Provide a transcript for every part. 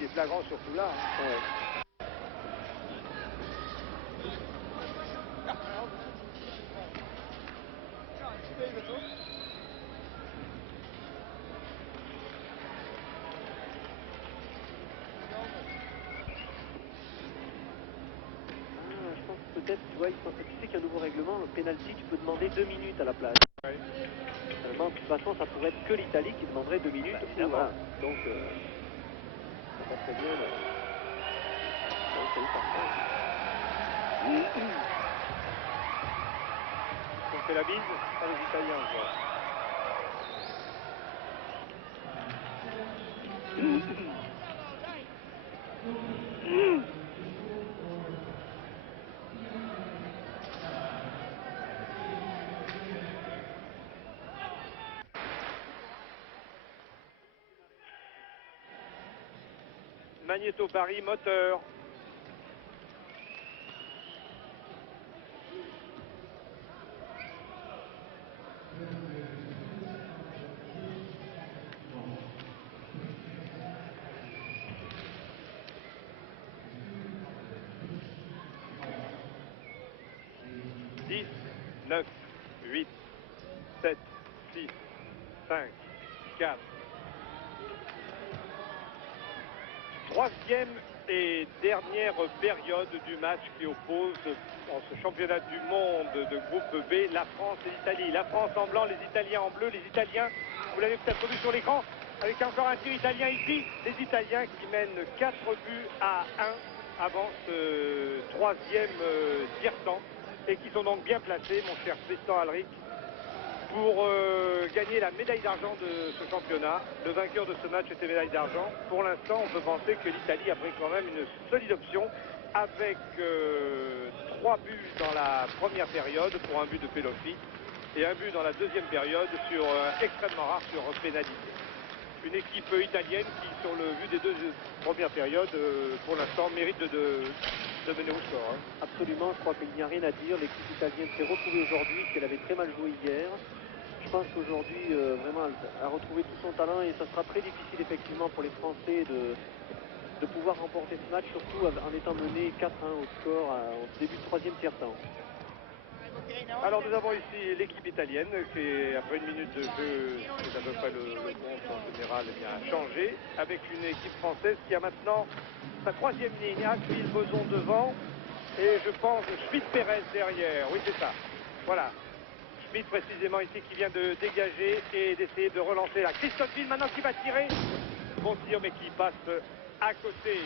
qui est flagrant surtout là. Ouais. Je pense que peut-être, tu vois, tu sais qu'il y a un nouveau règlement, le penalty, tu peux demander 2 minutes à la place. Ouais. Seulement, de toute façon, ça pourrait être que l'Italie qui demanderait 2 minutes. Bah, évidemment. Voilà. Donc, ça va très bien. Donc, c'est parfait. On fait la bise à les Italiens, je vois. Magnéto Paris, moteur. Dix, 9, 8, 7, 6, 5, 4. Troisième et dernière période du match qui oppose en ce championnat du monde de groupe B la France et l'Italie. La France en blanc, les Italiens en bleu. Les Italiens, vous l'avez peut-être vu sur l'écran, avec encore un tir italien ici. Les Italiens qui mènent 4 buts à 1 avant ce troisième tiers-temps et qui sont donc bien placés, mon cher Tristan Alric, pour gagner la médaille d'argent de ce championnat. Le vainqueur de ce match était médaille d'argent. Pour l'instant, on peut penser que l'Italie a pris quand même une solide option avec 3 buts dans la première période pour un but de Peloffi et un but dans la deuxième période sur extrêmement rare sur pénalité. Une équipe italienne qui, sur le vu des deux premières périodes, pour l'instant, mérite de mener au score. Hein. Absolument, je crois qu'il n'y a rien à dire. L'équipe italienne s'est retrouvée aujourd'hui, parce qu'elle avait très mal joué hier. Je pense qu'aujourd'hui, vraiment, elle a retrouvé tout son talent et ça sera très difficile, effectivement, pour les Français de pouvoir remporter ce match, surtout en étant mené 4-1 au score au début de troisième tiers-temps. Alors nous avons ici l'équipe italienne qui, après une minute de jeu, c'est à peu près le compte en général, a changé, avec une équipe française qui a maintenant sa troisième ligne, Asville, Boson devant, et je pense Schmitt-Pérez derrière. Oui, c'est ça. Voilà. Schmitt précisément ici qui vient de dégager et d'essayer de relancer là. Christophe Ville maintenant qui va tirer. Bon tir mais qui passe à côté.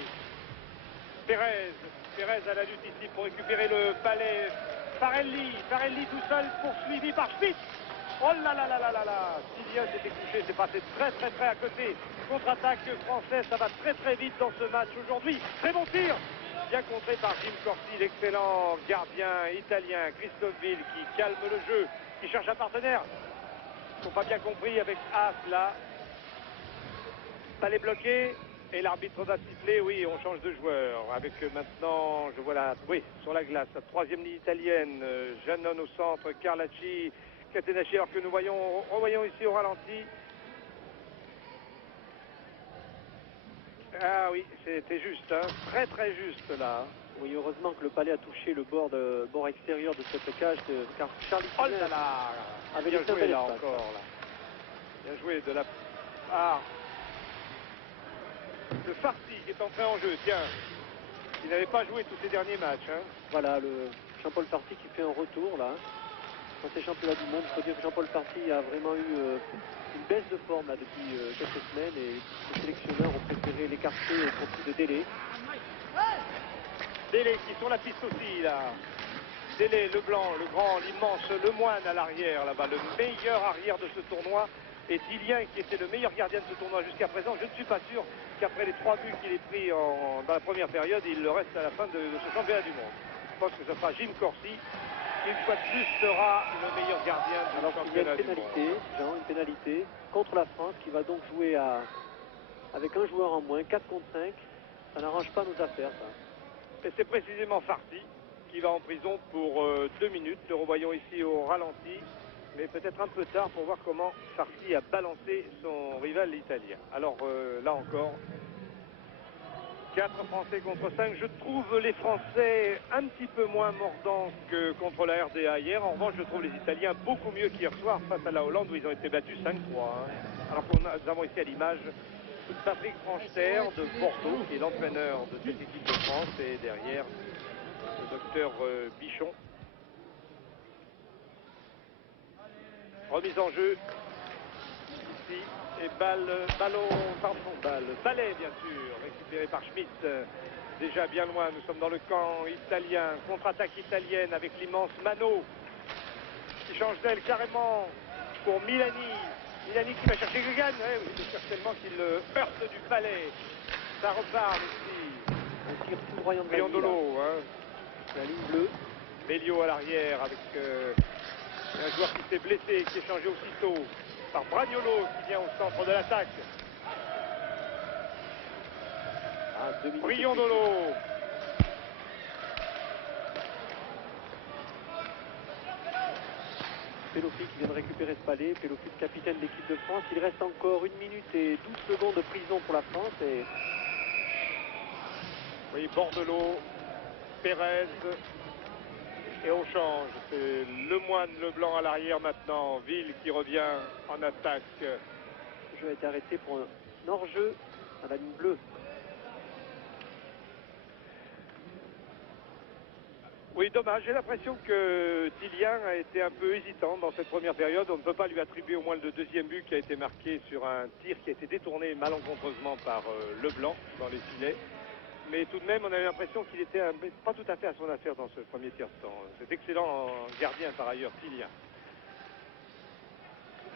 Pérez à la lutte ici pour récupérer le palais. Farelli tout seul poursuivi par Schmitt. Oh là là là là là là. Sylvia s'était couché, c'est passé très très très à côté. Contre-attaque française, ça va très très vite dans ce match aujourd'hui. Très bon tir. Bien contré par Jim Corsi, l'excellent gardien italien Christophe Ville qui calme le jeu, qui cherche un partenaire. Ils n'ont pas bien compris avec As là. Palais bloqué. Et l'arbitre va siffler, oui, on change de joueur. Avec maintenant, je vois là, oui, sur la glace, la troisième ligne italienne, Janone au centre, Carlacci, Catenacci, alors que nous revoyons ici au ralenti. Ah oui, c'était juste, hein, très très juste là. Oui, heureusement que le palais a touché le bord extérieur de cette cage, car Charlie Oh là là, avait bien laissé un joué bel là espace, encore. Là. Bien joué de la part de Farsi qui est entré en jeu, tiens. Il n'avait pas joué tous ces derniers matchs. Hein. Voilà, le Jean-Paul Farsi qui fait un retour là. Dans ces championnats du monde, il faut dire que Jean-Paul Farsi a vraiment eu une baisse de forme là depuis quelques semaines et les sélectionneurs ont préféré l'écarter au profit de Délé. Délé qui est sur la piste aussi là. Délé, le blanc, le grand, l'immense, le moine à l'arrière là-bas, le meilleur arrière de ce tournoi. Et Dilien qui était le meilleur gardien de ce tournoi jusqu'à présent, je ne suis pas sûr qu'après les 3 buts qu'il ait pris dans la première période, il le reste à la fin de ce championnat du monde. Je pense que ce sera Jim Corsi qui une fois de plus sera le meilleur gardien du championnat du monde. Jean, une pénalité contre la France qui va donc jouer avec un joueur en moins, 4 contre 5. Ça n'arrange pas nos affaires ça. Et c'est précisément Farsi qui va en prison pour 2 minutes. Le revoyons ici au ralenti. Mais peut-être un peu tard pour voir comment Farsi a balancé son rival italien. Alors là encore, 4 Français contre 5. Je trouve les Français un petit peu moins mordants que contre la RDA hier. En revanche, je trouve les Italiens beaucoup mieux qu'hier soir face à la Hollande où ils ont été battus 5-3. Alors que nous avons ici à l'image Patrick Franchter de Bordeaux, qui est l'entraîneur de cette équipe de France, et derrière le docteur Bichon. Remise en jeu ici et balle, balai bien sûr, récupéré par Schmitt. Déjà bien loin, nous sommes dans le camp italien, contre-attaque italienne avec l'immense Mano qui change d'aile carrément pour Milani. Milani qui va chercher Gugan, oui, c'est certainement qu'il heurte du palais. Ça repart ici. Un tir foudroyant de Briandolo, la ligne bleue. Melio à l'arrière avec un joueur qui s'est blessé, qui est changé aussitôt par Bragnolo qui vient au centre de l'attaque. Briandolo. Pelofi qui vient de récupérer ce palais. Pelofi, le capitaine de l'équipe de France. Il reste encore 1 minute et 12 secondes de prison pour la France. Et... Oui, Bordelot, Pérez. Et on change. C'est Lemoine, Leblanc à l'arrière maintenant. Ville qui revient en attaque. Le jeu a été arrêté pour un hors-jeu à la ligne bleue. Oui, dommage. J'ai l'impression que Tilien a été un peu hésitant dans cette première période. On ne peut pas lui attribuer au moins le deuxième but qui a été marqué sur un tir qui a été détourné malencontreusement par Leblanc dans les filets. Mais tout de même, on a eu l'impression qu'il était pas tout à fait à son affaire dans ce premier tiers-temps. C'est excellent gardien par ailleurs, Tilien.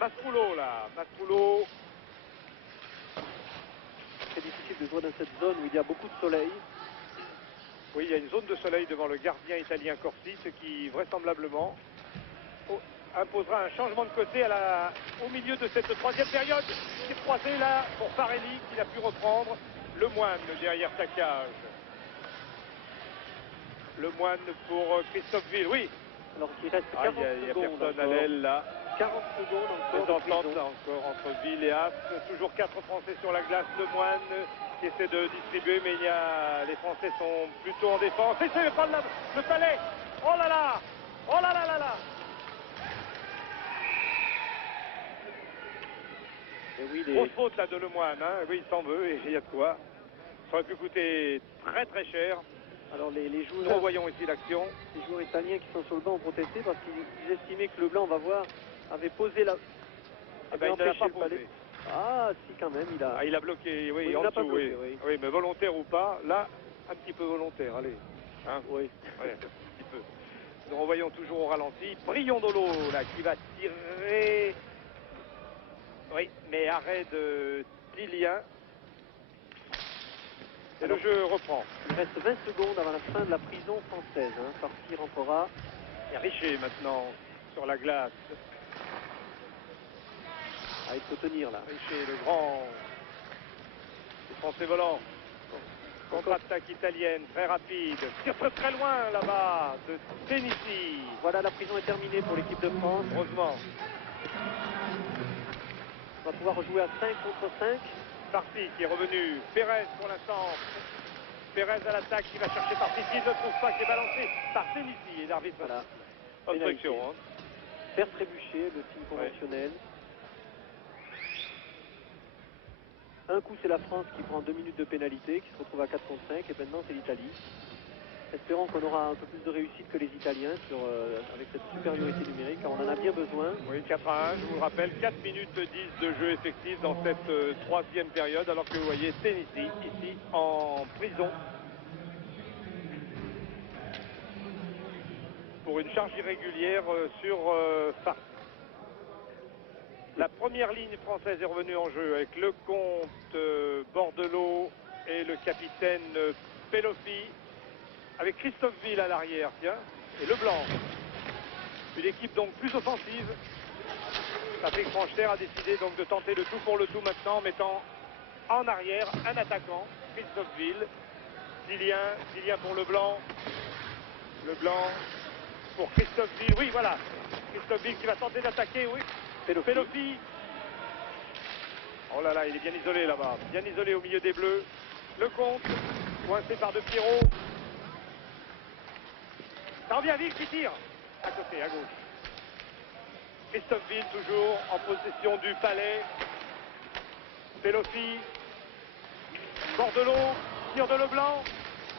Mastroulot là, Mastroulot. C'est difficile de jouer dans cette zone où il y a beaucoup de soleil. Oui, il y a une zone de soleil devant le gardien italien Corsi, ce qui vraisemblablement imposera un changement de côté au milieu de cette troisième période. Qui est croisé là pour Farelli, qui a pu reprendre. Lemoine derrière sa cage. Lemoine pour Christophe Ville, oui. Alors qu'il reste 40 secondes. Il y a personne à l'aile là. 40 secondes encore. Les ententes encore entre Ville et As. Toujours 4 Français sur la glace. Lemoine qui essaie de distribuer, mais les Français sont plutôt en défense. Et c'est le palais. Oh là là. Oh là là là là. Et oui, grosse faute là de Lemoine, hein. Oui, il s'en veut et il y a de quoi. Ça aurait pu coûter très très cher. Alors les joueurs, nous revoyons ici l'action. Les joueurs italiens qui sont sur le banc ont protesté parce qu'ils estimaient que Leblanc, on va voir, avait posé la... il ne l'a pas posé. Ah si, quand même, il a... il a bloqué, oui, oui, en dessous, dessous, bloqué, oui. Oui, mais volontaire ou pas, là, un petit peu volontaire, allez. Hein, oui. Ouais, un petit peu. Nous revoyons toujours au ralenti. Briandolo, là, qui va tirer. Oui, mais arrêt de Tilien. Et alors, le jeu reprend. Il reste 20 secondes avant la fin de la prison française. Parti rentrera. Il y a Richer maintenant sur la glace. Ah, il faut tenir là. Richer, le grand. Le Français volant. Contre-attaque italienne, très rapide. Tire très loin là-bas de Tennessee. Voilà, la prison est terminée pour l'équipe de France. Heureusement. On va pouvoir rejouer à 5 contre 5. Parti qui est revenu. Pérez pour l'instant. Pérez à l'attaque qui va chercher Parti. Il ne trouve pas, qui est balancé par Tennessee. Et l'arbitre. Voilà. Obstruction. Faire trébucher, le signe conventionnel. Ouais. Un coup, c'est la France qui prend 2 minutes de pénalité, qui se retrouve à 4 contre 5. Et maintenant, c'est l'Italie. Espérons qu'on aura un peu plus de réussite que les Italiens avec cette supériorité numérique, car on en a bien besoin. Oui, 4-1, je vous le rappelle, 4 minutes 10 de jeu effectif dans cette troisième période, alors que vous voyez Tennessee ici en prison pour une charge irrégulière sur Fars. La première ligne française est revenue en jeu avec le comte Bordelot et le capitaine Pelofi, avec Christophe Ville à l'arrière, tiens, et Leblanc. Une équipe donc plus offensive. Patrick Franchter a décidé donc de tenter le tout pour le tout maintenant, en mettant en arrière un attaquant, Christophe Ville. Tilien pour Leblanc. Leblanc pour Christophe Ville. Oui, voilà. Christophe Ville qui va tenter d'attaquer, oui. Pelofi. Oh là là, il est bien isolé là-bas. Bien isolé au milieu des Bleus. Lecomte, coincé par De Pierrot. Ça revient vite qui tire. À côté, à gauche. Christophe Ville toujours en possession du palais. Pelosi. Bordelot, tire de Leblanc.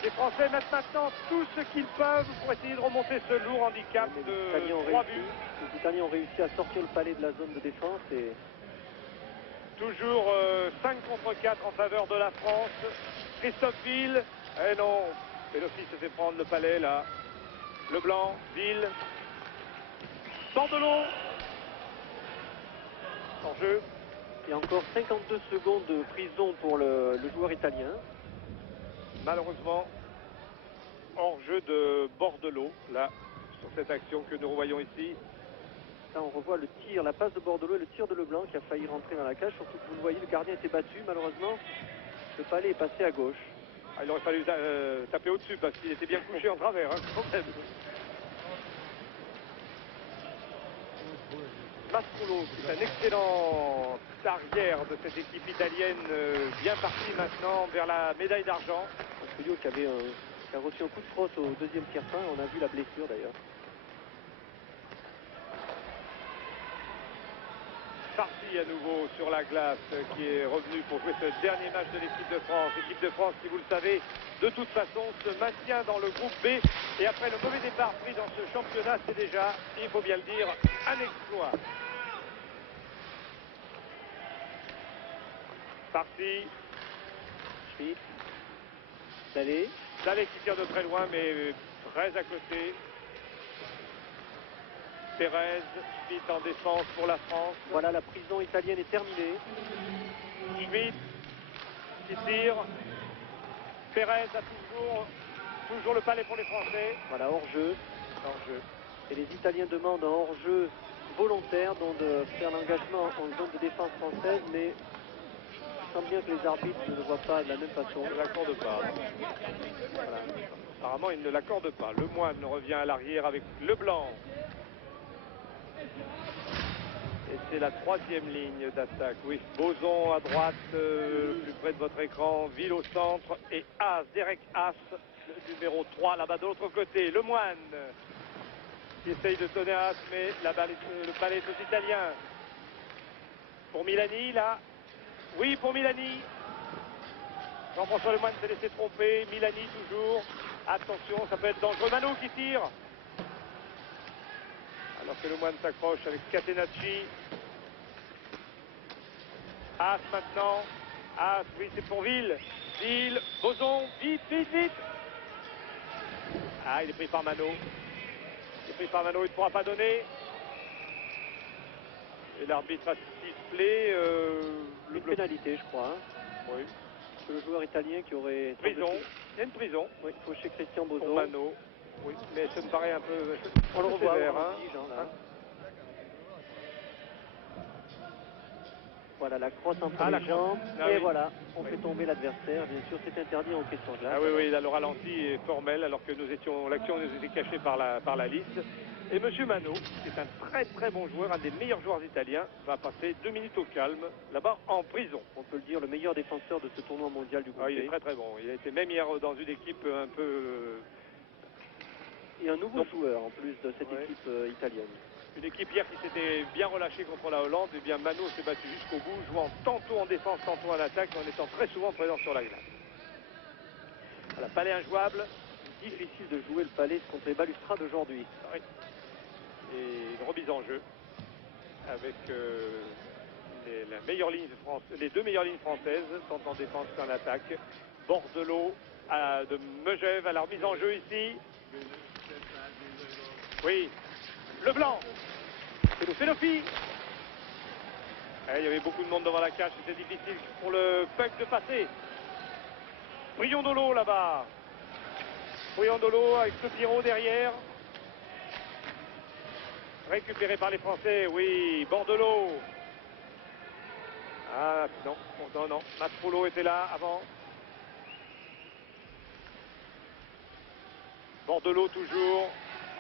Les Français mettent maintenant tout ce qu'ils peuvent pour essayer de remonter ce lourd handicap de 3 buts. Les Italiens ont réussi à sortir le palais de la zone de défense et... Toujours 5 contre 4 en faveur de la France. Christophe Ville. Eh non, Pelosi se fait prendre le palais là. Leblanc, Ville. Bordelot. En jeu. Et encore 52 secondes de prison pour le joueur italien. Malheureusement, hors jeu de Bordelot, là, sur cette action que nous revoyons ici. Là, on revoit le tir, la passe de Bordelot et le tir de Leblanc qui a failli rentrer dans la cage. Surtout que vous le voyez, le gardien était battu. Malheureusement, le palais est passé à gauche. Ah, il aurait fallu taper au-dessus parce qu'il était bien couché en travers, hein, quand même. Mastroullo, c'est un excellent arrière de cette équipe italienne, bien parti maintenant vers la médaille d'argent. Mastroullo qui a reçu un coup de crosse au deuxième tir-fin. On a vu la blessure d'ailleurs. Parti à nouveau sur la glace qui est revenu pour jouer ce dernier match de l'équipe de France. L'équipe de France qui, vous le savez, de toute façon se maintient dans le groupe B. Et après le mauvais départ pris dans ce championnat, c'est déjà, il faut bien le dire, un exploit. Parti. Schmitt. Salé. Salé qui tire de très loin, mais très à côté. Pérez, Schmitt en défense pour la France. Voilà, la prison italienne est terminée. Schmitt qui tire. Pérez a toujours le palais pour les Français. Voilà, hors-jeu. Hors-jeu. Et les Italiens demandent un hors-jeu volontaire, donc de faire l'engagement en zone de défense française, mais il semble bien que les arbitres ne le voient pas de la même façon. Ils ne l'accordent pas. Voilà. Apparemment, ils ne l'accordent pas. Lemoine revient à l'arrière avec Leblanc. Et c'est la troisième ligne d'attaque. Oui, Boson à droite, plus près de votre écran. Ville au centre et As, Derek As, le numéro 3 là-bas de l'autre côté. Lemoine qui essaye de donner à As, mais la balle le palais est aux Italiens. Pour Milani, là. Oui, pour Milani. Jean-François Lemoine s'est laissé tromper. Milani toujours. Attention, ça peut être dangereux. Mano qui tire. Alors que Lemoine s'accroche avec Catenacci. As maintenant. As, oui, c'est pour Ville. Ville, Boson, vite, vite, vite. Ah, il est pris par Mano. Il est pris par Mano, il ne pourra pas donner. Et l'arbitre a sifflé Une pénalité, je crois. Oui. C'est le joueur italien qui aurait... Prison. Il y a une prison. Oui, il faut chez Christian Boson. Pour Mano. Oui, mais ça me paraît un peu... On le revoit, sévère, hein. Hein. Voilà, la crosse entre les jambes. Et voilà, on fait tomber l'adversaire. Bien sûr, c'est interdit en question de glace. Ah oui, oui, là, le ralenti est formel, alors que l'action nous était cachée par la liste. Et M. Mano, qui est un très très bon joueur, un des meilleurs joueurs italiens, va passer 2 minutes au calme, là-bas en prison. On peut le dire, le meilleur défenseur de ce tournoi mondial du groupe B. Il est très très bon. Il a été même hier dans une équipe un peu... Et un nouveau joueur en plus de cette équipe italienne. Une équipe hier qui s'était bien relâchée contre la Hollande. Et bien Mano s'est battu jusqu'au bout, jouant tantôt en défense, tantôt en attaque, en étant très souvent présent sur la glace. Voilà, palais injouable. Difficile de jouer le palais contre les balustrades d'aujourd'hui. Oui. Et une remise en jeu avec la meilleure ligne les deux meilleures lignes françaises, tant en défense qu'en attaque. Bordelot de Megève à la remise en jeu ici. Oui. Leblanc. Pelosi. Il y avait beaucoup de monde devant la cage, c'était difficile pour le puck de passer. Briondolo là-bas. Briondolo avec ce Pierrot derrière. Récupéré par les Français, oui, Bordelot. Ah non, non, non, Mastroullo était là avant. Bordelot toujours,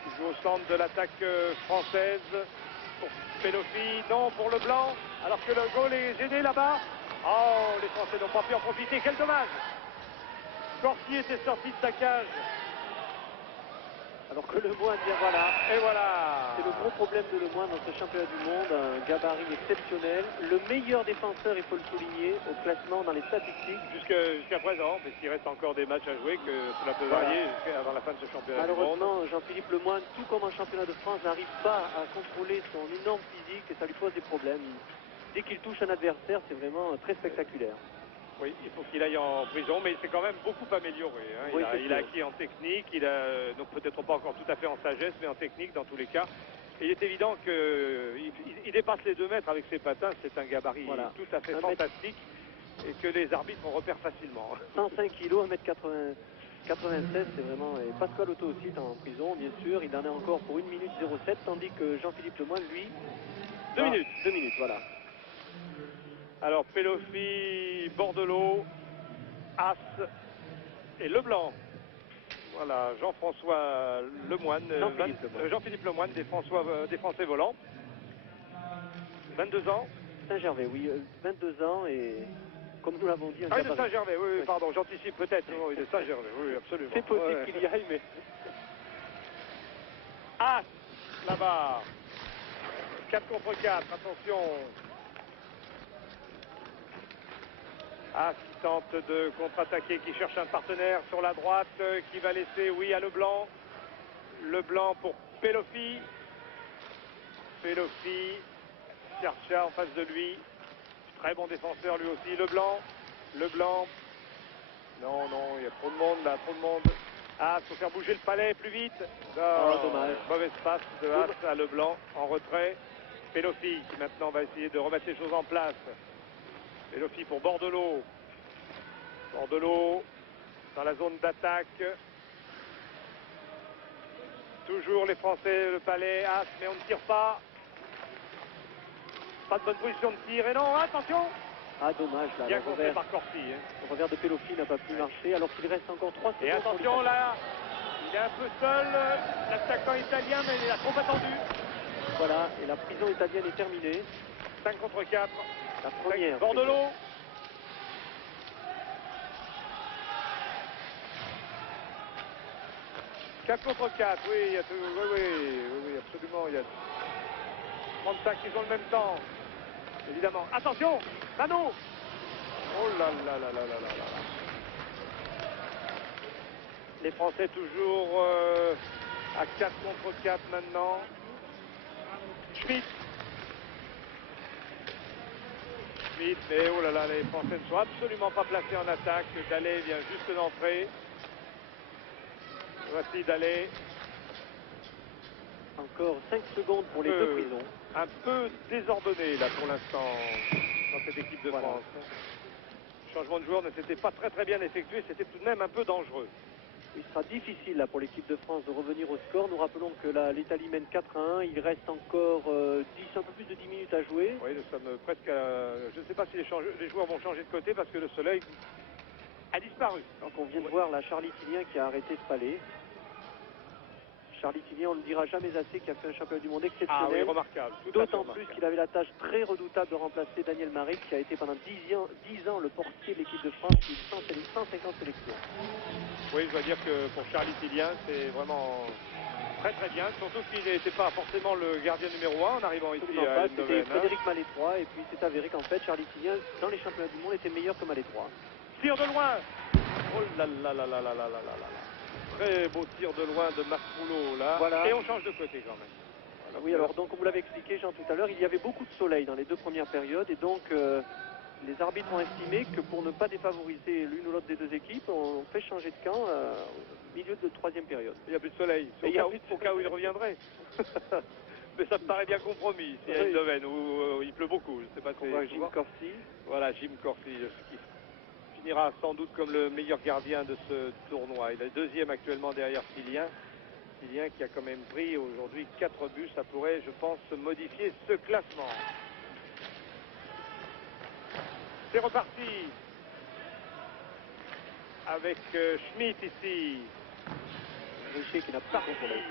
qui joue au centre de l'attaque française. Pour Pelosi, non pour Leblanc, alors que le goal est gêné là-bas. Oh, les Français n'ont pas pu en profiter, quel dommage. Corsi était sorti de sa cage. Alors que Lemoine, bien voilà. Et voilà. C'est le gros problème de Lemoine dans ce championnat du monde, un gabarit exceptionnel. Le meilleur défenseur, il faut le souligner, au classement dans les statistiques. Jusqu'à présent, puisqu'il reste encore des matchs à jouer, que cela peut varier avant la fin de ce championnat du monde. Malheureusement, Jean-Philippe Lemoine, tout comme en championnat de France, n'arrive pas à contrôler son énorme physique et ça lui pose des problèmes. Dès qu'il touche un adversaire, c'est vraiment très spectaculaire. Oui, il faut qu'il aille en prison, mais il s'est quand même beaucoup amélioré. Hein. Oui, il a acquis en technique, donc peut-être pas encore tout à fait en sagesse, mais en technique dans tous les cas. Et il est évident qu'il dépasse les 2 mètres avec ses patins, c'est un gabarit tout à fait fantastique et que les arbitres repèrent facilement. 105 kg, 1m96, c'est vraiment... Et Pascal Otto aussi est en prison, bien sûr, il en est encore pour 1 minute 07, tandis que Jean-Philippe Lemoine, lui... 2 minutes. 2 minutes, voilà. Alors, Pelofi, Bordelot, As et Leblanc. Voilà, Jean-François Lemoine, Jean-Philippe Lemoine, des Français volants. 22 ans. Saint-Gervais, oui, 22 ans et comme nous l'avons dit... il est de Saint-Gervais, oui, pardon, j'anticipe peut-être. Il est de Saint-Gervais, oui, absolument. C'est possible qu'il y aille, mais... As, là-bas. 4 contre 4, attention. As qui tente de contre-attaquer, qui cherche un partenaire sur la droite, qui va laisser, oui, à Leblanc. Leblanc pour Pelofi. Pelofi, Chercha en face de lui. Très bon défenseur lui aussi. Leblanc. Leblanc. Non, il y a trop de monde là, trop de monde. As, faut faire bouger le palais plus vite. Dommage. Mauvaise passe de As à Leblanc en retrait. Pelofi qui maintenant va essayer de remettre les choses en place. Pelofi pour Bordelot. Bordelot dans la zone d'attaque. Toujours les Français, le palais, As, mais on ne tire pas. Pas de bonne position de tir. Et non, attention. Ah, dommage, là. Bien contré par Corsi. Le revers de Pelofi n'a pas pu marcher, alors qu'il reste encore 3 secondes. Et attention, là, il est un peu seul, l'attaquant italien, mais il a trop attendu. Voilà, et la prison italienne est terminée. 5 contre 4. La première. Bordelot. « 4 contre 4, oui, il y a tout, oui, absolument, il y a 35 qui ont le même temps, évidemment. Attention, Nano. Oh là là là là là là là. Les Français toujours à 4 contre 4 maintenant. Schmitt, mais oh là là, les Français ne sont absolument pas placés en attaque. Dallet vient juste d'entrer. Voici Dallet. Encore 5 secondes pour les deux prisons. Un peu désordonné là pour l'instant dans cette équipe de France. Le changement de joueur ne s'était pas très bien effectué, c'était tout de même un peu dangereux. Il sera difficile là pour l'équipe de France de revenir au score. Nous rappelons que l'Italie mène 4-1. Il reste encore un peu plus de 10 minutes à jouer. Oui, nous sommes presque je ne sais pas si les joueurs vont changer de côté parce que le soleil a disparu. Donc on vient de voir là Charlie Tillien qui a arrêté ce palais. Charlie Tillien, on ne le dira jamais assez, qui a fait un championnat du monde exceptionnel. Ah oui, remarquable. D'autant plus qu'il avait la tâche très redoutable de remplacer Daniel Marek, qui a été pendant 10 ans le portier de l'équipe de France, qui a 150 sélections. Oui, je dois dire que pour Charlie Tillien, c'est vraiment très bien. Surtout qu'il n'était pas forcément le gardien numéro 1 en arrivant ici à Eindhoven. C'était Frédéric Malétroit, et puis c'est avéré qu'en fait, Charlie Tillien, dans les championnats du monde, était meilleur que Malétroit. Tir de loin. Oh là là là là là là là là là. Très beau tir de loin de Marc Rouleau là. Voilà. Et on change de côté quand même. Voilà, oui, alors donc, comme vous l'avez expliqué, Jean, tout à l'heure, il y avait beaucoup de soleil dans les 2 premières périodes, et donc les arbitres ont estimé que pour ne pas défavoriser l'une ou l'autre des 2 équipes, on fait changer de camp au milieu de 3e période. Il n'y a plus de soleil, au cas où il reviendrait. Mais ça me paraît bien compromis ici à Eindhoven où il pleut beaucoup. Je sais pas si on voit Jim Corsi. Voilà, Jim Corsi, qui finira sans doute comme le meilleur gardien de ce tournoi. Il est 2e actuellement derrière Tillien. Tillien qui a quand même pris aujourd'hui 4 buts. Ça pourrait, je pense, modifier ce classement. C'est reparti avec Schmitt ici. Richer qui n'a pas contrôlé.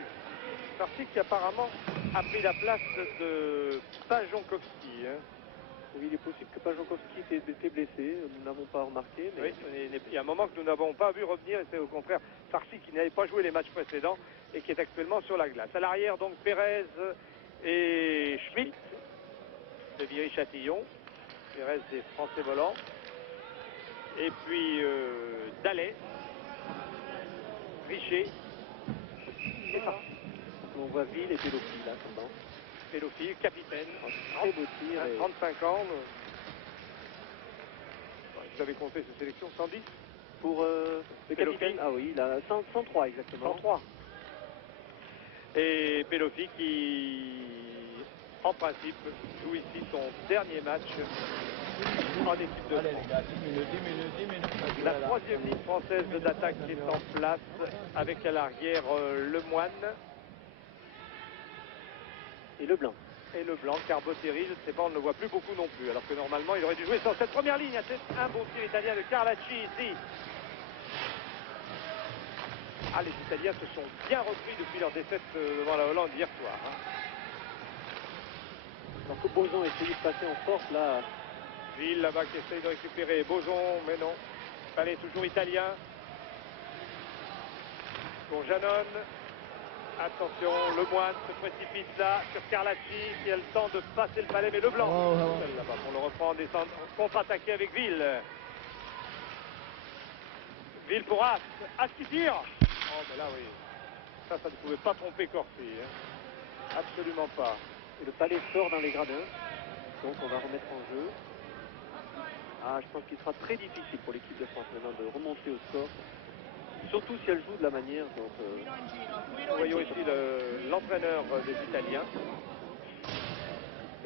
Parti qui apparemment a pris la place de Pajonkowski. Oui, il est possible que Pajankowski était blessé, nous n'avons pas remarqué. Mais... Oui, il y a un moment que nous n'avons pas vu revenir, et c'est au contraire Farsi qui n'avait pas joué les matchs précédents et qui est actuellement sur la glace. À l'arrière, donc, Pérez et Schmitt de Viry-Châtillon. Pérez des Français volants. Et puis Dallet, Richer et Farsi. On voit Ville et Pélopi là, seulement. Pélopi, capitaine. Un très beau tir. 35 ans. Vous avez compté ces sélections, 110 pour le capitaine. Ah oui, il a 103 exactement. 103. Et Pélopi qui, en principe, joue ici son dernier match en équipe de France. Les gars, 10 minutes. La troisième ligne française d'attaque est en place avec à l'arrière Lemoine. Et Leblanc. Et Leblanc, car Botteri, je ne sais pas, on ne le voit plus beaucoup non plus. Alors que normalement, il aurait dû jouer sur cette première ligne. C'est un beau tir italien de Carlacci ici. Ah, les Italiens se sont bien repris depuis leur défaite devant la Hollande hier soir. Alors que Boson essayait de passer en force là. Ville là-bas qui essaye de récupérer Boson, mais non. Palais toujours italien. Pour Janon. Attention, Lemoine se précipite là sur Carlacci qui a le temps de passer le palais, mais Leblanc là-bas pour le reprendre, descendre, contre-attaquer avec Ville. Ville pour As. As qui tire. Oh, mais là, oui. Ça ne pouvait pas tromper Corsi. Absolument pas. Et le palais sort dans les gradins. Donc on va remettre en jeu. Ah, je pense qu'il sera très difficile pour l'équipe de France maintenant de remonter au score. Surtout si elle joue de la manière dont... Nous voyons ici l'entraîneur des Italiens.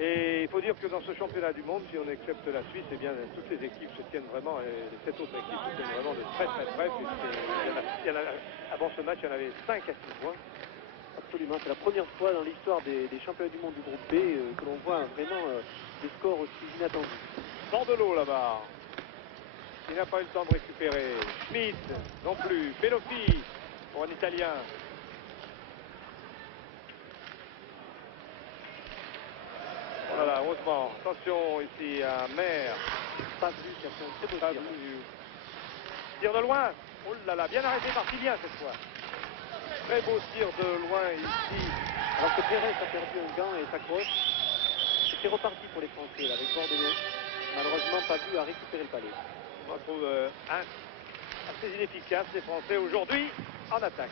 Et il faut dire que dans ce championnat du monde, si on accepte la Suisse, eh bien toutes les équipes se tiennent vraiment, et les 7 autres équipes se tiennent vraiment de très très près, avant ce match, il y en avait 5 à 6 points. Absolument, c'est la première fois dans l'histoire des championnats du monde du groupe B que l'on voit vraiment des scores aussi inattendus. Bordelot là-bas. Il n'a pas eu le temps de récupérer. Schmitt non plus. Pélopi pour un Italien. Voilà, heureusement. Attention ici à Mer. Pas vu, qui a fait un très beau tir. Tir de loin. Oh là là, bien arrêté par Tilien cette fois. Très beau tir de loin ici. Alors que Pérez a perdu un gant et s'accroche. C'est reparti pour les Français là, avec Bordelot. Malheureusement pas vu à récupérer le palais. On retrouve assez inefficace les Français aujourd'hui en attaque.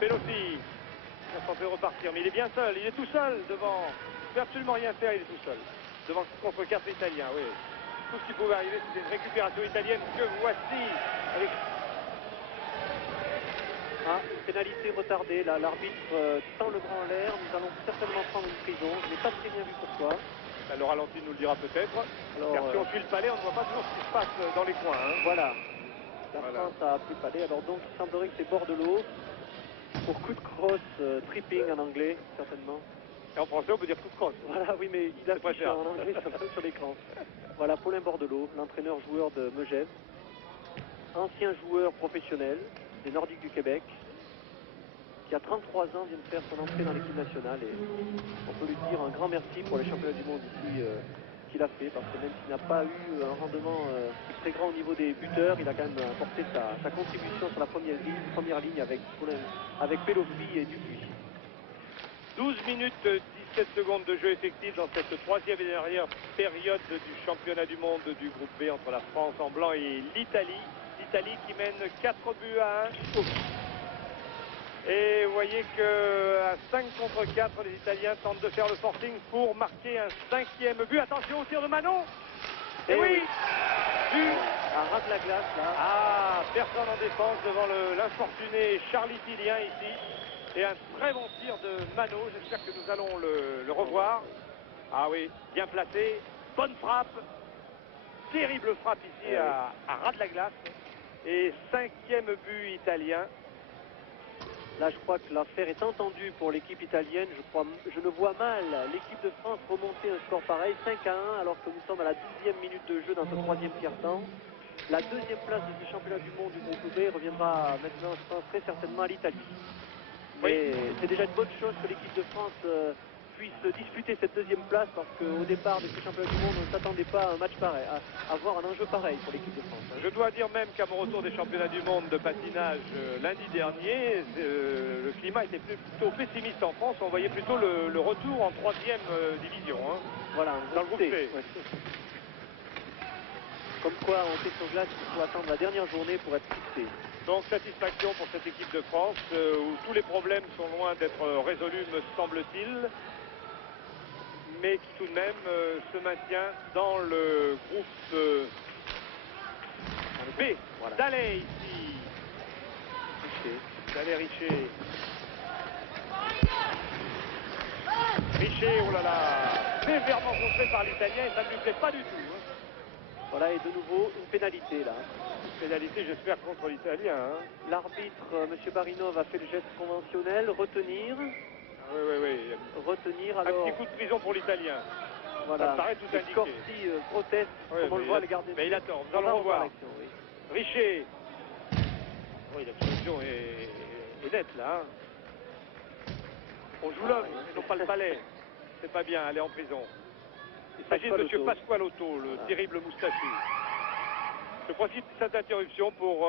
Pelosi il a tenté de repartir, mais il est bien seul, il est tout seul devant. Il ne peut absolument rien faire, il est tout seul. Devant contre 4 Italiens, oui. Tout ce qui pouvait arriver, c'était une récupération italienne que voici. Avec... Ah, pénalité retardée, là, l'arbitre tend le bras en l'air, nous allons certainement prendre une prison, je n'ai pas très bien vu pourquoi. Ben, le ralenti nous le dira peut-être. Car si on suit le palais, on ne voit pas toujours ce qui se passe dans les coins. Voilà. La France a pris le palais, alors donc il semblerait que c'est Bordelot. Pour coup de crosse, tripping en anglais, certainement. Et en français, on peut dire coup de crosse. Voilà, oui, mais il affiche en anglais sur l'écran. Voilà, Paulin Bordelot, l'entraîneur-joueur de Megève. Ancien joueur professionnel des Nordiques du Québec, qui a 33 ans, vient de faire son entrée dans l'équipe nationale. Et on peut lui dire un grand merci pour les championnats du monde ici qu'il a fait, parce que même s'il n'a pas eu un rendement très grand au niveau des buteurs, il a quand même apporté sa contribution sur la première ligne avec Pélopi et Dupuis. 12 minutes 17 secondes de jeu effectif dans cette troisième et dernière période du championnat du monde du groupe B entre la France en blanc et l'Italie. L'Italie qui mène 4 buts à 1. Et vous voyez qu'à 5 contre 4, les Italiens tentent de faire le forcing pour marquer un 5e but. Attention au tir de Manon. Et oui, à ras de la glace là. Ah, personne en défense devant l'infortuné Charlie Tilien ici. Et un très bon tir de Mano. J'espère que nous allons le revoir. Ah oui, bien placé. Bonne frappe. Terrible frappe ici à ras de la glace. Et 5e but italien. Là, je crois que l'affaire est entendue pour l'équipe italienne. Je ne vois mal l'équipe de France remonter un score pareil, 5-1, alors que nous sommes à la 12e minute de jeu dans ce troisième tiers-temps. La deuxième place de ce championnat du monde du groupe B reviendra maintenant, je pense, très certainement à l'Italie. Mais c'est déjà une bonne chose que l'équipe de France puisse disputer cette deuxième place, parce qu'au départ de ce championnat du monde, on ne s'attendait pas à un match pareil, à avoir un enjeu pareil pour l'équipe de France. Je dois dire même qu'à mon retour des championnats du monde de patinage lundi dernier, le climat était plutôt pessimiste en France. On voyait plutôt le retour en 3e division. Hein. Voilà, dans le groupe C. Ouais. Comme quoi, en fait sur glace, il faut attendre la dernière journée pour être fixé. Donc satisfaction pour cette équipe de France où tous les problèmes sont loin d'être résolus, me semble-t-il, mais qui tout de même se maintient dans le groupe B. Voilà. Daley ici. Daley Richer. Richer, oh là là, sévèrement contré par l'Italien et ça ne lui plaît pas du tout. Hein. Voilà, et de nouveau, une pénalité là. Pénalité, j'espère, contre l'Italien. Hein. L'arbitre, M. Barinov, a fait le geste conventionnel, retenir. Oui. Retenir, Un alors... petit coup de prison pour l'Italien. Voilà. Ça me paraît tout indiqué. Corsi proteste, comme on le voit, le gardien. Mais il a tort, nous allons le revoir. Oui. Richer. Oui, l'expulsion est nette, là. Hein. On joue l'homme, et non pas le palais. C'est pas bien, aller en prison. Il s'agit de M. Pasqualotto, le terrible moustachu. Je profite de cette interruption pour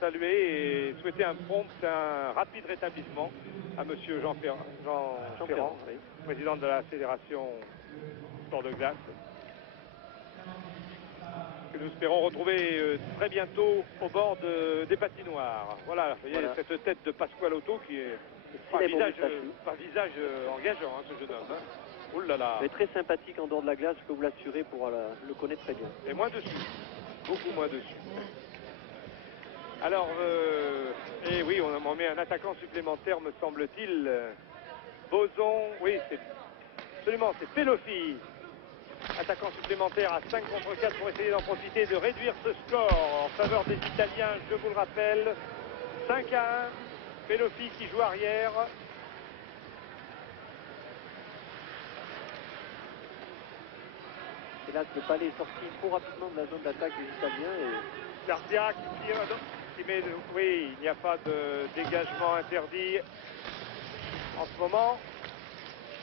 saluer et souhaiter un rapide rétablissement à M. Jean Ferrand, oui, président de la Fédération Sport de glace, que nous espérons retrouver très bientôt au bord des patinoires. Voilà, vous voyez cette tête de Pasqualotto qui est pas visage engageant, hein, ce jeune homme. Hein. Ouh là là. Mais très sympathique en dehors de la glace, je peux vous l'assurer, pour le connaître très bien. Et moins dessus, beaucoup moins dessus. Alors, et oui, on en met un attaquant supplémentaire, me semble-t-il. Boson, oui, c'est absolument, c'est Pelofi. Attaquant supplémentaire à 5 contre 4 pour essayer d'en profiter et de réduire ce score en faveur des Italiens, je vous le rappelle. 5-1, Pelofi qui joue arrière. Et là, le palais est sorti trop rapidement de la zone d'attaque des Italiens. Et... Garcia qui tire, qui met... Oui, il n'y a pas de dégagement interdit en ce moment.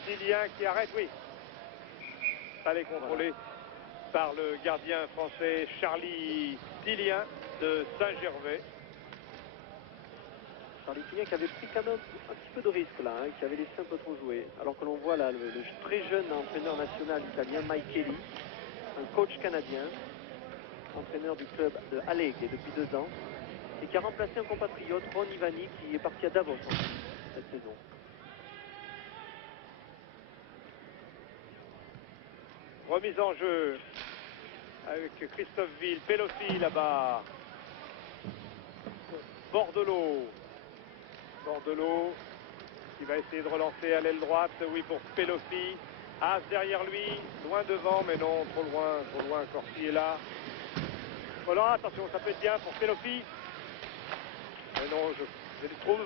Dilien qui arrête, oui. Palais contrôlé par le gardien français Charlie Dilien de Saint-Gervais. Charlie Dilien qui avait pris quand même un petit peu de risque là, hein, qui avait laissé un peu trop jouer. Alors que l'on voit là le très jeune entraîneur national italien, Mike Kelly, un coach canadien, entraîneur du club de Halle depuis 2 ans, et qui a remplacé un compatriote, Ron Ivani, qui est parti à Davos cette saison. Remise en jeu avec Christophe Ville, Pelofi là-bas. Bordelot qui va essayer de relancer à l'aile droite, oui, pour Pelofi. As derrière lui, loin devant, mais non, trop loin, Corsi est là. Voilà, attention, ça peut être bien pour Pelofi. Mais non, je trouve,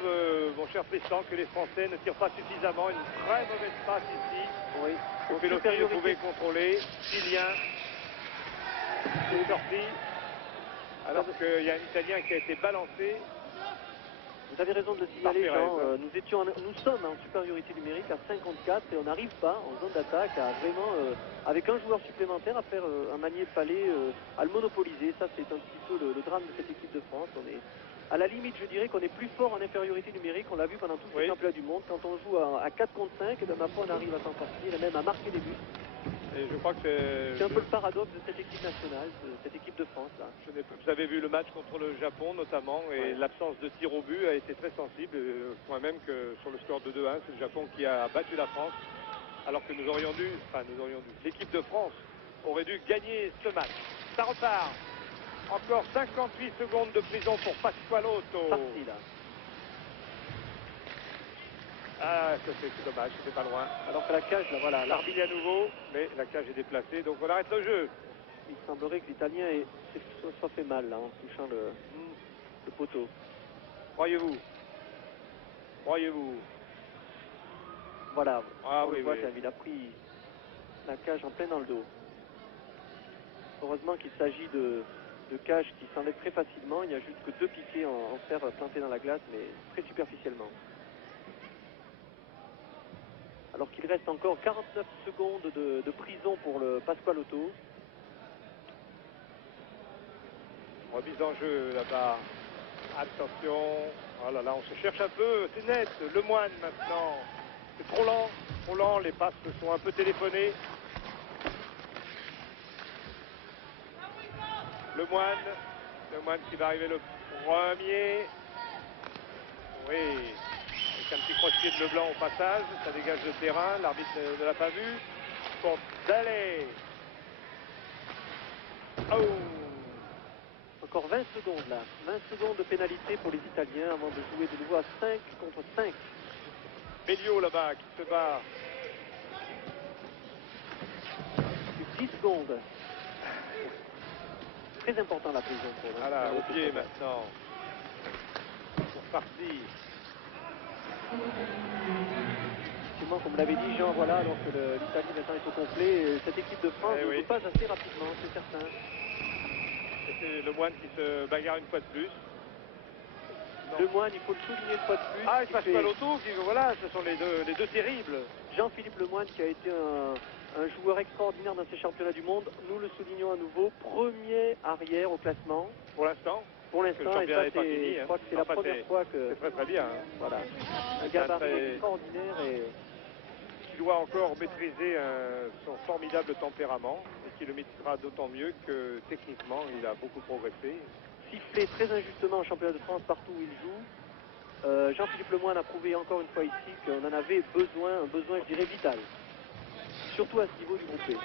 mon cher Tristan, que les Français ne tirent pas suffisamment. Une très mauvaise passe ici. Oui. Pour Pelofi ne pouvait contrôler. Dilien est sorti. Alors qu'il y a un Italien qui a été balancé. Vous avez raison de le signaler, Jean. Nous sommes en supériorité numérique à 54 et on n'arrive pas en zone d'attaque à vraiment, avec un joueur supplémentaire, à faire un manier de palais, à le monopoliser. Ça, c'est un petit peu le drame de cette équipe de France. On est à la limite, je dirais qu'on est plus fort en infériorité numérique. On l'a vu pendant tous les championnats du monde. Quand on joue à 4 contre 5, et bien, ma foi, on arrive à s'en sortir et même à marquer des buts. Et je crois que c'est un peu le paradoxe de cette équipe nationale, de cette équipe de France. Là. Vous avez vu le match contre le Japon notamment, et l'absence de tir au but a été très sensible, au point même que sur le score de 2-1, c'est le Japon qui a battu la France, alors que nous aurions dû, l'équipe de France aurait dû gagner ce match. Ça repart. Encore 58 secondes de prison pour Pasqualotto. Parti là. Ah, c'est dommage, c'était pas loin. Alors que la cage, là, voilà. L'arbitre à nouveau, mais la cage est déplacée, donc on arrête le jeu. Il semblerait que l'Italien soit fait mal, là, en touchant le poteau. Croyez-vous. Voilà, on le voit, il a pris la cage en plein dans le dos. Heureusement qu'il s'agit de cages qui s'enlèvent très facilement. Il n'y a juste que 2 piquets en fer plantés dans la glace, mais très superficiellement. alors qu'il reste encore 49 secondes de prison pour le Pasqualotto. Remise en jeu là-bas. Attention. Oh là là, on se cherche un peu. C'est net. Lemoine maintenant. C'est trop lent. Trop lent. Les passes sont un peu téléphonées. Lemoine qui va arriver le premier. Oui. Avec un petit crochet de Leblanc au passage. Ça dégage le terrain. L'arbitre ne l'a pas vu. Pour d'aller. Oh. Encore 20 secondes là. 20 secondes de pénalité pour les Italiens avant de jouer de nouveau à 5 contre 5. Béliot là-bas qui se bat. 10 secondes. Très important la prison pour eux. Voilà, au pied maintenant. C'est parti. Effectivement, comme l'avait dit Jean, voilà, alors que l'Italie maintenant est au complet, cette équipe de France ne joue pas assez rapidement, c'est certain. Et c'est Lemoine qui se bagarre une fois de plus. Lemoine, il faut le souligner une fois de plus. Ah, et Pasqualotto, voilà, ce sont les deux terribles. Jean-Philippe Lemoine qui a été un joueur extraordinaire dans ces championnats du monde. Nous le soulignons à nouveau, premier arrière au classement. Pour l'instant. Pour l'instant, et ça, je crois que c'est la première fois que... C'est très très bien. Hein. Voilà. Un gabarit extraordinaire et... Qui doit encore maîtriser son formidable tempérament et qui le maîtrisera d'autant mieux que techniquement, il a beaucoup progressé. Sifflé très injustement en championnat de France partout où il joue. Jean-Philippe Lemoine a prouvé encore une fois ici qu'on en avait besoin, un besoin, je dirais, vital. Surtout à ce niveau du groupe B.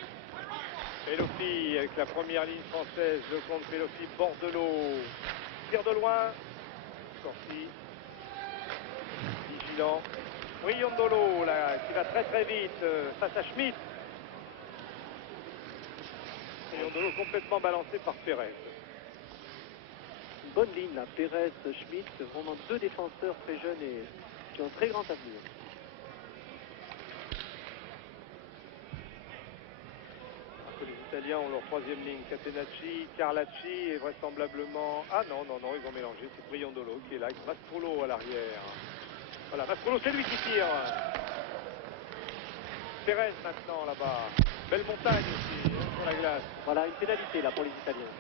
Pelofi avec la première ligne française, le compte Pelofi, Bordelot, tire de loin, Corsi, vigilant, Briondolo là, qui va très très vite face à Schmitt. Briondolo complètement balancé par Pérez. Une bonne ligne là, Pérez, Schmitt, vraiment deux défenseurs très jeunes et qui ont un très grand avenir. Les Italiens ont leur troisième ligne, Catenacci, Carlacci et vraisemblablement... Ah non, ils ont mélangé, c'est Briondolo qui est là, avec Mascolo à l'arrière. Voilà, Mascolo, c'est lui qui tire. Pérez maintenant là-bas. Belle montagne aussi, sur la glace. Voilà, une pénalité là pour les Italiens.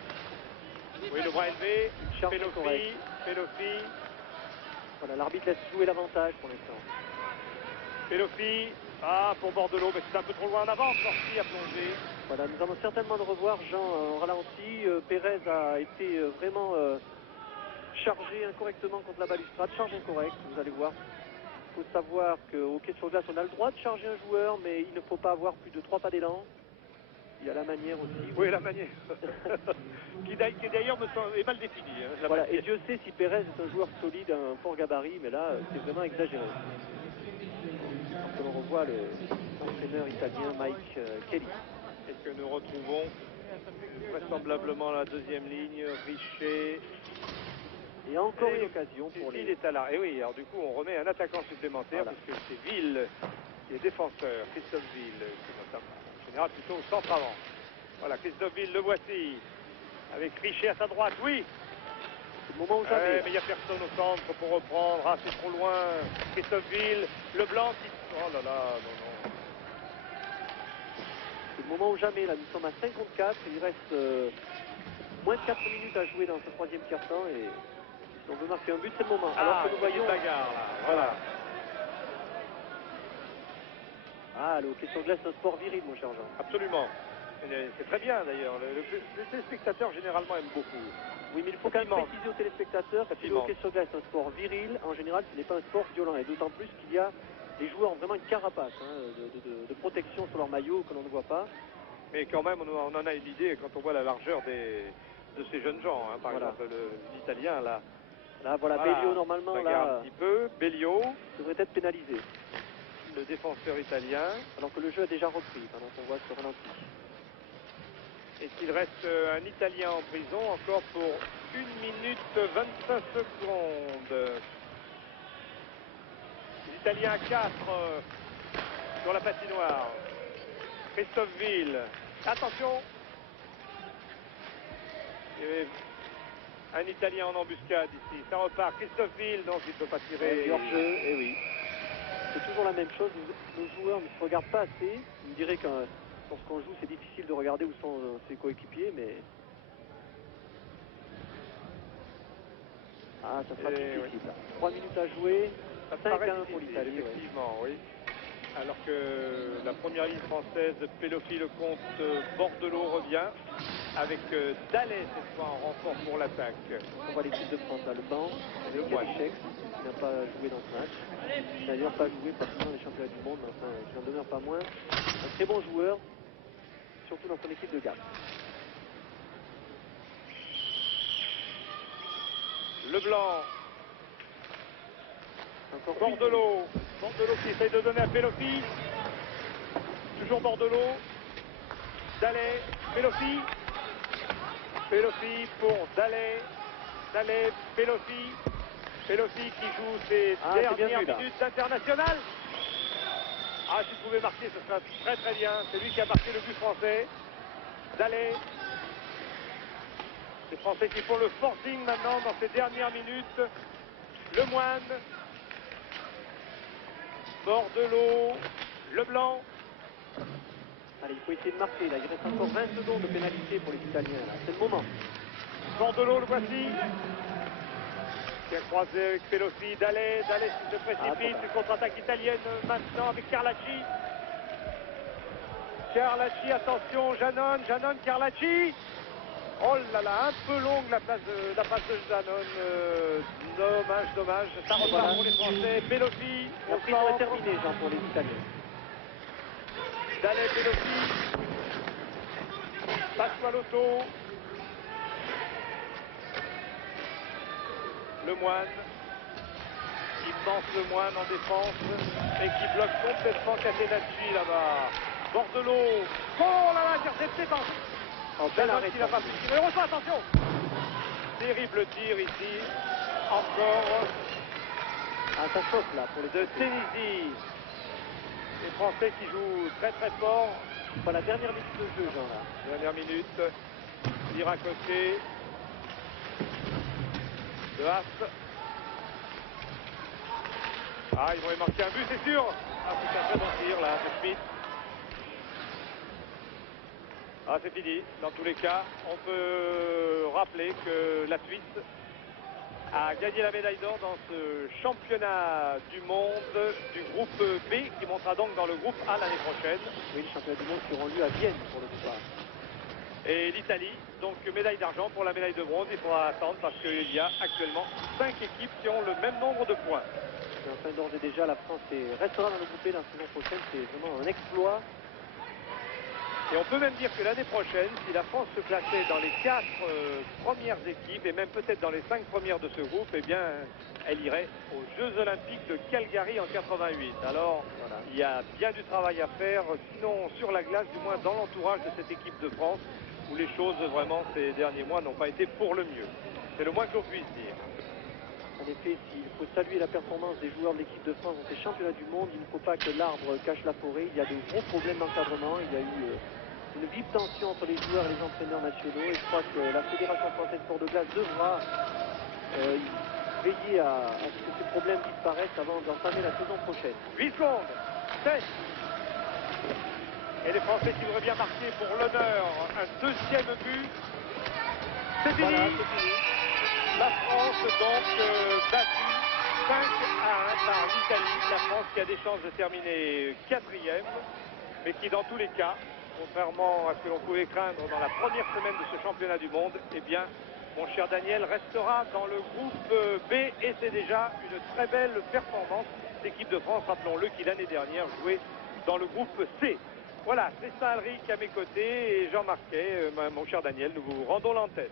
Oui, le bras élevé, Pelofi. Voilà, l'arbitre laisse jouer l'avantage pour l'instant. Pelofi, pour Bordelot, mais c'est un peu trop loin en avant, Corsi a plongé. Voilà, nous allons certainement le revoir, Jean, en ralenti. Pérez a été vraiment chargé incorrectement contre la balustrade, charge incorrecte, vous allez voir. Il faut savoir qu'au hockey sur glace, on a le droit de charger un joueur, mais il ne faut pas avoir plus de 3 pas d'élan. Il y a la manière aussi. Oui, la manière. qui d'ailleurs est mal définie. Hein, voilà, et Dieu sait si Pérez est un joueur solide, un fort gabarit, mais là, c'est vraiment exagéré. Alors que l'on revoit l'entraîneur italien Mike Kelly. Et que nous retrouvons vraisemblablement la deuxième ligne, Richer. Et encore une occasion pour les... Ville est à l'arrêt. Et oui, alors du coup, on remet un attaquant supplémentaire, voilà. Puisque c'est Ville qui est défenseur, Christophe Ville, qui est en général plutôt au centre avant. Voilà, Christophe Ville, le voici. Avec Richer à sa droite, oui. C'est le moment où jamais. Mais il n'y a personne au centre pour reprendre. Ah, c'est trop loin. Christophe Ville, Leblanc qui... Oh là là, non. C'est le moment où jamais, là, nous sommes à 54, il reste moins de 4 minutes à jouer dans ce troisième quart-temps et si on veut marquer un but, c'est le moment. Alors que nous voyons... bagarre, là, voilà. Le hockey sur glace, c'est un sport viril, mon cher Jean. Absolument. C'est très bien, d'ailleurs. Les téléspectateurs, généralement, aiment beaucoup. Oui, mais il faut quand même préciser aux téléspectateurs que le hockey sur glace est un sport viril. En général, ce n'est pas un sport violent. Et d'autant plus qu'il y a... Les joueurs ont vraiment une carapace de protection sur leur maillot que l'on ne voit pas. Mais quand même, on en a une idée quand on voit la largeur de ces jeunes gens. Hein. Par exemple, l'Italien, là. Là, voilà, Béliot, normalement, là... un petit peu. Béliot devrait être pénalisé. Le défenseur italien. Alors que le jeu a déjà repris, pendant qu'on voit ce ralenti. Et qu'il reste un Italien en prison encore pour 1 minute 25 secondes. L'Italien à 4 sur la patinoire. Christophe Ville. Attention. Il y avait un Italien en embuscade ici. Ça repart. Christophe Ville, donc il ne peut pas tirer. Hors jeu, et oui. c'est toujours la même chose. Nos joueurs ne se regardent pas assez. On dirait que lorsqu'on joue, c'est difficile de regarder où sont ses coéquipiers, mais... Ah, ça sera difficile. Oui. 3 minutes à jouer, 5-1 pour l'Italie. Effectivement, oui. Alors que la première ligne française, Pelofi, Lecomte, Bordelot revient avec Dallet cette fois en renfort pour l'attaque. On voit l'équipe de France là, le banc, avec Yannick qui n'a pas joué dans ce match. Il n'a d'ailleurs pas joué pratiquement les championnats du monde, mais enfin, il n'en demeure pas moins. Un très bon joueur, surtout dans son équipe de garde. Leblanc. Encore Bordelot. Bordelot qui essaye de donner à Pelofi. Toujours Bordelot. Dallet. Pelofi. Pelofi pour Dallet. Dallet. Pelofi. Pelofi qui joue ses dernières minutes d'international. Ah, s'il pouvait marquer, ce serait très très bien. C'est lui qui a marqué le but français. Dallet. Les Français qui font le forcing maintenant dans ces dernières minutes. Lemoine. Bordelot. Leblanc. Allez, il faut essayer de marquer là. Il reste encore 20 secondes de pénalité pour les Italiens. C'est le moment. Bordelot, le voici. Qui a croisé avec Pelofi. Dallet. Dallet qui se précipite. Une contre-attaque italienne maintenant avec Carlacci. Carlacci, attention. Janone. Janone, Carlacci. Oh là là, un peu longue la passe de Janone. Dommage. Ça repart pour les Français. Pelofi. La prise est terminée, Jean, pour les Italiens. Dallet, Pelofi. Pasqualotto. Lemoine. Immense Lemoine en défense. Et qui bloque complètement Catenacci là-bas. Bordelot. Oh là là, intercepté par... Janone qui n'a pas pu tirer. Heureusement, attention. Terrible tir ici. Encore. Ah, ça chauffe là pour les de Tunisie. Les Français qui jouent très très fort. Pas la dernière minute de jeu, Jean, là. Dernière minute. Tir à côté. De Haas. Ah, ils vont y marquer un but, c'est sûr. Ah, c'est un très bon tir là, de Schmitt. Ah, c'est fini. Dans tous les cas, on peut rappeler que la Suisse a gagné la médaille d'or dans ce championnat du monde du groupe B qui montera donc dans le groupe A l'année prochaine. Oui, le championnat du monde qui auront lieu à Vienne pour le groupe A. Et l'Italie, donc médaille d'argent pour la médaille de bronze. Il faudra attendre parce qu'il y a actuellement 5 équipes qui ont le même nombre de points. Et enfin, d'ores et déjà, la France restera dans le groupe B la saison prochaine. C'est vraiment un exploit. Et on peut même dire que l'année prochaine, si la France se plaçait dans les 4 premières équipes, et même peut-être dans les 5 premières de ce groupe, eh bien, elle irait aux Jeux Olympiques de Calgary en 88. Alors, voilà, il y a bien du travail à faire, sinon sur la glace, du moins dans l'entourage de cette équipe de France, où les choses, vraiment, ces derniers mois n'ont pas été pour le mieux. C'est le moins que l'on puisse dire. En effet, il faut saluer la performance des joueurs de l'équipe de France dans ces championnats du monde. Il ne faut pas que l'arbre cache la forêt. Il y a de gros problèmes d'encadrement. Il y a eu une vive tension entre les joueurs et les entraîneurs nationaux. Et je crois que la Fédération française sport de glace devra veiller à ce que ces problèmes disparaissent avant d'entamer la saison prochaine. 8 secondes, 7. Et les Français qui voudraient bien marquer pour l'honneur un deuxième but. C'est fini. Voilà, c'est fini. La France donc battue 5-1 par l'Italie. La France qui a des chances de terminer 4e, mais qui dans tous les cas, contrairement à ce que l'on pouvait craindre dans la première semaine de ce championnat du monde, eh bien, mon cher Daniel, restera dans le groupe B et c'est déjà une très belle performance. L'équipe de France, rappelons-le, qui l'année dernière jouait dans le groupe C. Voilà, Tristan Alric à mes côtés et Jean Marquet, mon cher Daniel, nous vous rendons l'antenne.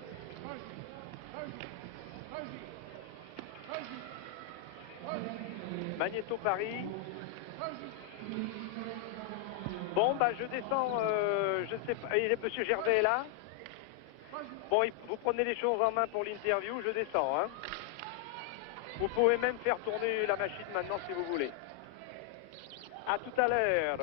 Magnéto Paris. Bon, bah je descends, je ne sais pas, monsieur Gervais est là. Bon, vous prenez les choses en main pour l'interview, je descends. Hein. Vous pouvez même faire tourner la machine maintenant si vous voulez. À tout à l'heure.